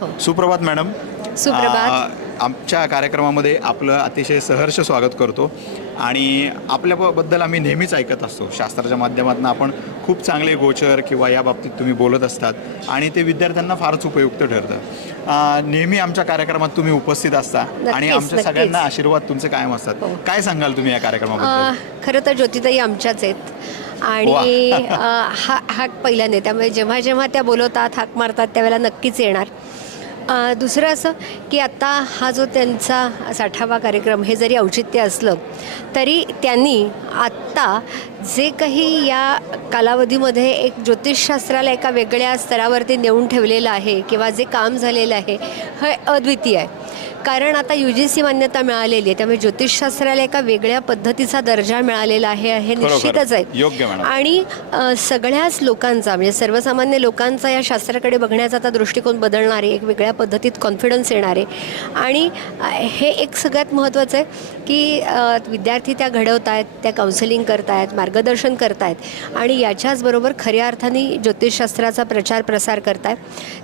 सुप्रभात मॅडम. सुप्रभात. आमच्या कार्यक्रमामध्ये आपलं अतिशय सहर्ष स्वागत करतो आणि आपल्याबद्दल आम्ही नेहमीच ऐकत असतो. शास्त्राच्या माध्यमातून आपण खूप चांगले गोचर किंवा या बाबतीत तुम्ही बोलत असतात आणि ते विद्यार्थ्यांना फारच उपयुक्त ठरतं. नेहमी आमच्या कार्यक्रमात तुम्ही उपस्थित असता आणि आमच्या सगळ्यांना आशीर्वाद तुमचे कायम असतात. काय सांगाल तुम्ही या कार्यक्रमाबद्दल? खरं तर ज्योतिताई आमच्याच आहेत आणि हाक पहिल्याने, त्यामुळे जेव्हा जेव्हा त्या बोलवतात, हाक मारतात, त्यावेळेला नक्कीच येणार. दुसरं असं की आत्ता हा जो त्यांचा 60वा कार्यक्रम हे जरी औचित्य असलं तरी त्यांनी आत्ता जे काही या कालावधीमध्ये एक ज्योतिषशास्त्राला एका वेगळ्या स्तरावरती नेऊन ठेवलेलं आहे किंवा जे काम झालेलं आहे हे अद्वितीय आहे. कारण आता UGC मान्यता मिळालेली आहे, त्यामुळे ज्योतिषशास्त्राला एका वेगळ्या पद्धतीचा दर्जा मिळालेला आहे हे निश्चितच आहे. योग्य मॅडम. आणि सगळ्याच लोकांचा म्हणजे सर्वसामान्य लोकांचा या शास्त्राकडे बघण्याचा आता दृष्टिकोन बदलणार आहे, एक वेगळ्या पद्धतीत कॉन्फिडन्स येणार आहे. आणि हे एक सगळ्यात महत्त्वाचं आहे की विद्यार्थी त्या घडवत आहेत, त्या काउन्सिलिंग करत आहेत, मार्गदर्शन करत आहेत आणि याच्याचबरोबर खऱ्या अर्थाने ज्योतिषशास्त्राचा प्रचार प्रसार करत आहेत.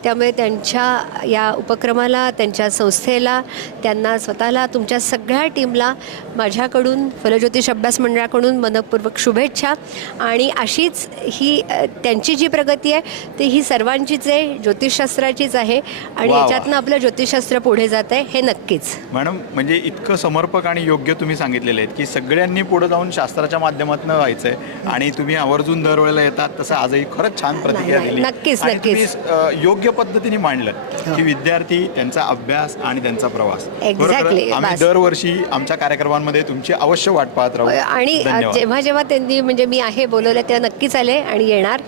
त्यामुळे त्यांच्या या उपक्रमाला, त्यांच्या संस्थेला, त्यांना स्वतःला, तुमच्या सगळ्या टीमला माझ्याकडून फलज्योतिष अभ्यास मंडळाकडून मनपूर्वक शुभेच्छा. आणि अशीच ही त्यांची जी प्रगती आहे ती ही सर्वांचीच आहे, ज्योतिषशास्त्राचीच आहे आणि याच्यातनं आपलं ज्योतिषशास्त्र पुढे जात आहे हे नक्कीच. मॅडम, म्हणजे इतकं समर्पक आणि योग्य तुम्ही सांगितलेले आहेत की सगळ्यांनी पुढे जाऊन शास्त्राच्या माध्यमातून व्हायचं आहे आणि तुम्ही आवर्जून दरवेळेला येतात. तसं आजही खरंच छान प्रतिक्रिया दिली. नक्कीच आणि नक्कीच तुम्ही योग्य पद्धतीने मांडलं की विद्यार्थी, त्यांचा अभ्यास आणि त्यांचा प्रवास. एक्झॅक्टली. आम्ही दरवर्षी आमच्या कार्यक्रमांमध्ये तुमची अवश्य वाट पाहत राहू. आणि जेव्हा जेव्हा त्यांनी म्हणजे मी आहे बोलवलं तेव्हा नक्कीच आले आणि येणार.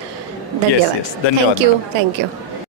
धन्यवाद. धन्यवाद. थँक्यू.